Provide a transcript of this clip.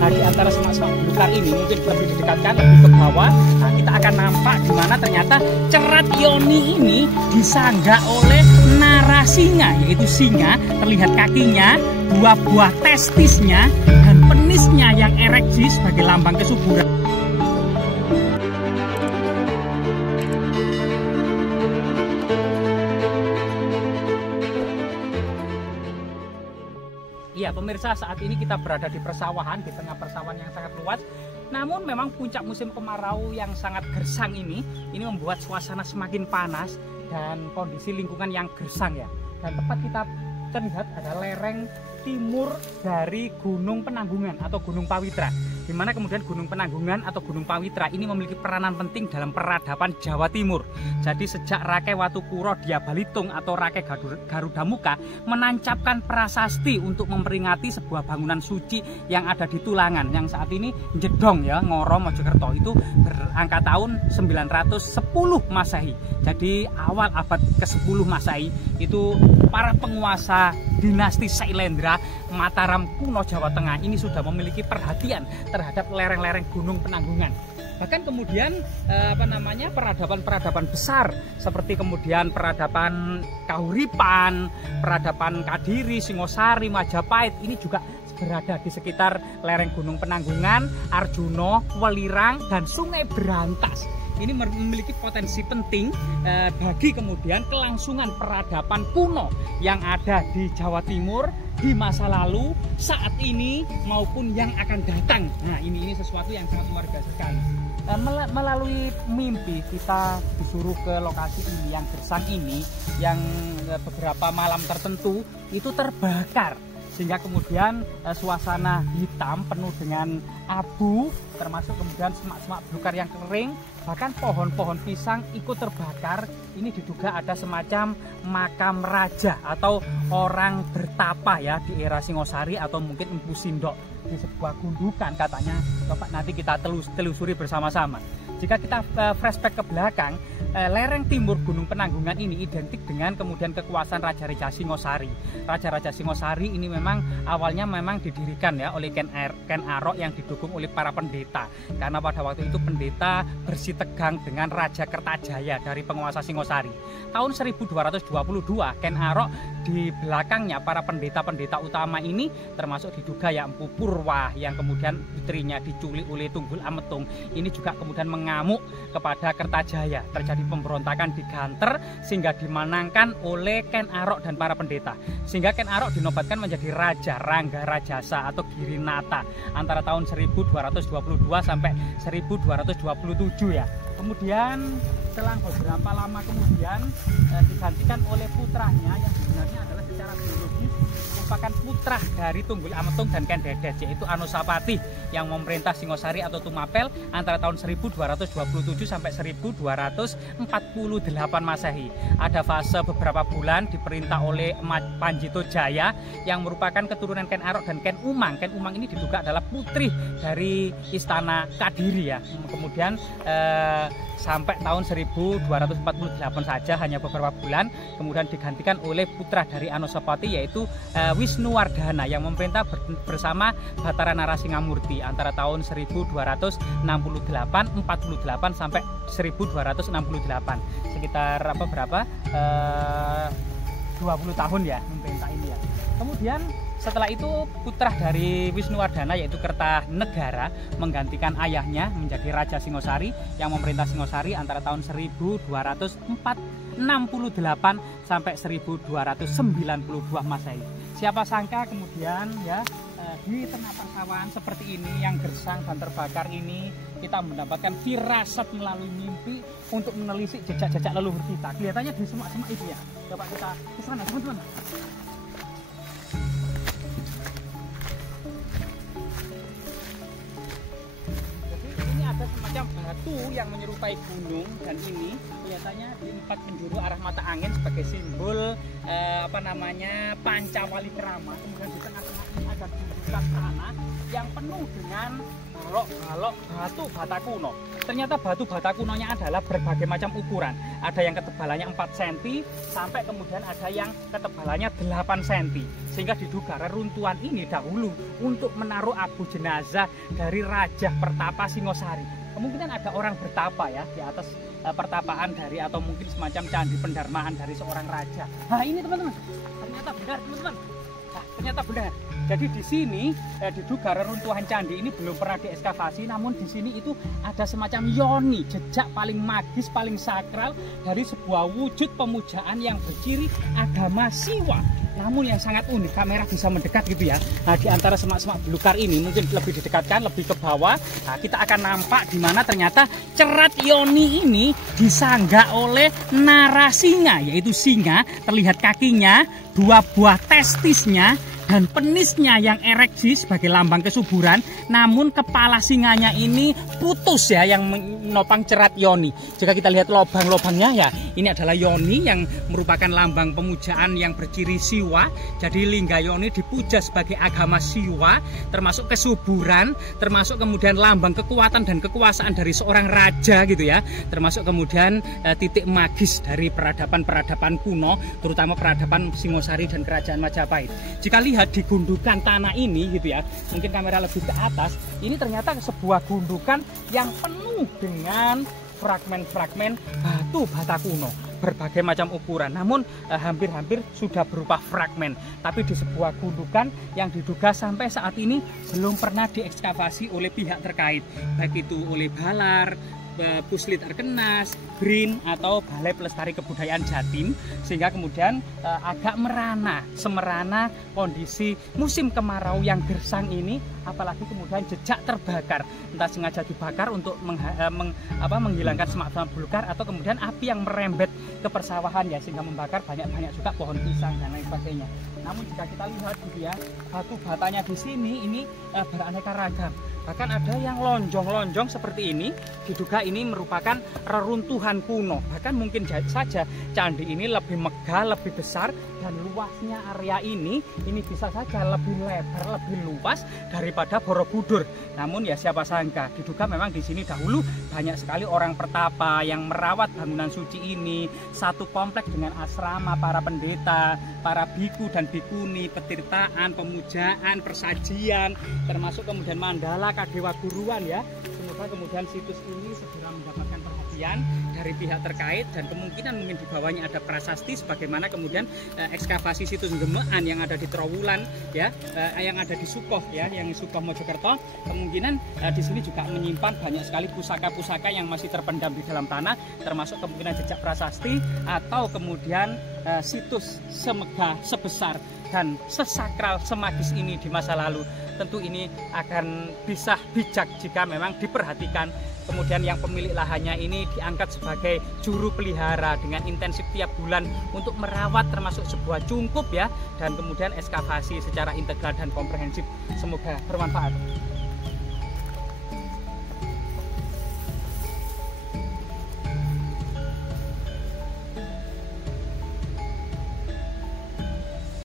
Nah, di antara semak-semak belukar ini mungkin lebih didekatkan lebih ke bawah. Nah, kita akan nampak di mana ternyata cerat yoni ini disanggah oleh narasinya, yaitu singa. Terlihat kakinya, dua buah testisnya, dan penisnya yang ereksi sebagai lambang kesuburan. Ya pemirsa, saat ini kita berada di persawahan, di tengah persawahan yang sangat luas. Namun memang puncak musim kemarau yang sangat gersang ini membuat suasana semakin panas dan kondisi lingkungan yang gersang ya. Dan tepat kita terlihat ada lereng timur dari Gunung Penanggungan atau Gunung Pawitra. Di mana kemudian Gunung Penanggungan atau Gunung Pawitra ini memiliki peranan penting dalam peradaban Jawa Timur. Jadi sejak Rake Watukuro Diabalitung atau Rake Garuda Muka menancapkan prasasti untuk memperingati sebuah bangunan suci yang ada di Tulangan, yang saat ini jedong ya, Ngoro Mojokerto, itu berangka tahun 910 Masehi. Jadi awal abad ke-10 Masehi itu para penguasa dinasti Sailendra Mataram kuno Jawa Tengah ini sudah memiliki perhatian terhadap lereng-lereng Gunung Penanggungan. Bahkan kemudian peradaban-peradaban besar seperti kemudian peradaban Kahuripan, peradaban Kadiri, Singosari, Majapahit ini juga berada di sekitar lereng Gunung Penanggungan, Arjuno, Welirang, dan Sungai Berantas. Ini memiliki potensi penting bagi kemudian kelangsungan peradaban kuno yang ada di Jawa Timur di masa lalu, saat ini maupun yang akan datang. Nah, ini sesuatu yang sangat luar biasa sekali. Melalui mimpi kita disuruh ke lokasi ini yang gersang ini, yang beberapa malam tertentu itu terbakar. Sehingga kemudian suasana hitam penuh dengan abu, termasuk kemudian semak-semak belukar yang kering, bahkan pohon-pohon pisang ikut terbakar. Ini diduga ada semacam makam raja atau orang bertapa ya di era Singosari atau mungkin Empu Sindok di sebuah gundukan katanya. Coba nanti kita telusuri bersama-sama. Jika kita flashback ke belakang, lereng timur Gunung Penanggungan ini identik dengan kemudian kekuasaan Raja-Raja Singosari. Raja-Raja Singosari ini memang awalnya memang didirikan ya oleh Ken Arok yang didukung oleh para pendeta. Karena pada waktu itu pendeta bersitegang dengan Raja Kertajaya dari penguasa Singosari. Tahun 1222 Ken Arok di belakangnya para pendeta-pendeta utama ini termasuk diduga ya Empu Purwa yang kemudian putrinya diculik oleh Tunggul Ametung. Ini juga kemudian mengamuk kepada Kertajaya. Terjadi pemberontakan di Ganter sehingga dimenangkan oleh Ken Arok dan para pendeta. Sehingga Ken Arok dinobatkan menjadi Raja Rangga Rajasa atau Girinata antara tahun 1222 sampai 1227 ya. Kemudian selang beberapa lama kemudian digantikan oleh putranya yang sebenarnya adalah secara biologis merupakan putra dari Tunggul Ametung dan Ken Dedes, yaitu Anusapati yang memerintah Singosari atau Tumapel antara tahun 1227 sampai 1248 Masehi. Ada fase beberapa bulan diperintah oleh Panjito Jaya yang merupakan keturunan Ken Arok dan Ken Umang. Ken Umang ini diduga adalah putri dari Istana Kadiri ya. Kemudian sampai tahun 1248 saja, hanya beberapa bulan, kemudian digantikan oleh putra dari Anusapati yaitu Wisnuwardana yang memerintah bersama Batara Narasingamurti antara tahun 1248 sampai 1268, sekitar 20 tahun ya memerintah ini ya. Kemudian setelah itu putra dari Wisnuwardana yaitu Kertanegara menggantikan ayahnya menjadi Raja Singosari yang memerintah Singosari antara tahun 1268 sampai 1292 Masehi. Siapa sangka kemudian ya di tengah persawahan seperti ini yang gersang dan terbakar ini kita mendapatkan firasat melalui mimpi untuk menelisik jejak-jejak leluhur kita. Kelihatannya di semak-semak itu ya. Coba kita ke sana teman-teman. Semacam batu yang menyerupai gunung, dan ini kelihatannya di empat penjuru arah mata angin sebagai simbol Pancawali Krama. Kemudian di tengah-tengah ini ada gundukan tanah yang penuh dengan balok-balok batu bata kuno. Ternyata batu bata kunonya adalah berbagai macam ukuran. Ada yang ketebalannya 4 cm sampai kemudian ada yang ketebalannya 8 cm. Sehingga diduga reruntuhan ini dahulu untuk menaruh abu jenazah dari Raja Pertapa Singosari. Kemungkinan ada orang bertapa ya di atas pertapaan dari atau mungkin semacam candi pendarmaan dari seorang raja. Nah ini teman-teman, ternyata benar teman-teman. Nah, ternyata benar. Jadi di sini diduga reruntuhan candi ini belum pernah diekskavasi, namun di sini itu ada semacam yoni, jejak paling magis, paling sakral dari sebuah wujud pemujaan yang berciri agama Siwa. Namun yang sangat unik, kamera bisa mendekat gitu ya. Nah, di antara semak-semak belukar ini mungkin lebih didekatkan, lebih ke bawah. Nah, kita akan nampak di mana ternyata cerat yoni ini disanggah oleh narasinya, yaitu singa. Terlihat kakinya, 2 buah testisnya, dan penisnya yang ereksi sebagai lambang kesuburan, namun kepala singanya ini putus ya, yang menopang cerat yoni. Jika kita lihat lubang-lubangnya ya, ini adalah yoni yang merupakan lambang pemujaan yang berciri Siwa. Jadi lingga yoni dipuja sebagai agama Siwa, termasuk kesuburan, termasuk kemudian lambang kekuatan dan kekuasaan dari seorang raja gitu ya, termasuk kemudian titik magis dari peradaban-peradaban kuno, terutama peradaban Singosari dan Kerajaan Majapahit. Jika lihat di gundukan tanah ini gitu ya, mungkin kamera lebih ke atas, ini ternyata sebuah gundukan yang penuh dengan fragmen-fragmen batu bata kuno berbagai macam ukuran, namun hampir-hampir sudah berupa fragmen. Tapi di sebuah gundukan yang diduga sampai saat ini belum pernah diekskavasi oleh pihak terkait, baik itu oleh Balar, Puslit Arkenas, BRIN atau Balai Pelestari Kebudayaan Jatim, sehingga kemudian agak semerana kondisi musim kemarau yang gersang ini, apalagi kemudian jejak terbakar, entah sengaja dibakar untuk menghilangkan semak-semak belukar atau kemudian api yang merembet ke persawahan ya, sehingga membakar banyak-banyak juga pohon pisang dan lain sebagainya. Namun jika kita lihat gitu ya, batu batanya di sini ini beraneka ragam. Bahkan ada yang lonjong-lonjong seperti ini, diduga ini merupakan reruntuhan kuno. Bahkan mungkin saja candi ini lebih megah, lebih besar, dan luasnya area ini bisa saja lebih lebar, lebih luas daripada Borobudur. Namun ya siapa sangka, diduga memang di sini dahulu banyak sekali orang pertapa yang merawat bangunan suci ini. Satu kompleks dengan asrama para pendeta, para biku dan bikuni, petirtaan, pemujaan, persajian, termasuk kemudian mandala, kadewa guruan ya. Semoga kemudian situs ini segera mendapatkan perhatian dari pihak terkait, dan kemungkinan mungkin di bawahnya ada prasasti sebagaimana kemudian ekskavasi situs Gemean yang ada di Trowulan ya, yang ada di Sukoh ya, yang Sukoh Mojokerto. Kemungkinan di sini juga menyimpan banyak sekali pusaka-pusaka yang masih terpendam di dalam tanah, termasuk kemungkinan jejak prasasti atau kemudian situs semegah, sebesar dan sesakral, semagis ini di masa lalu. Tentu ini akan bisa bijak jika memang diperhatikan. Kemudian yang pemilik lahannya ini diangkat sebagai juru pelihara dengan intensif tiap bulan untuk merawat termasuk sebuah cungkup ya, dan kemudian ekskavasi secara integral dan komprehensif. Semoga bermanfaat.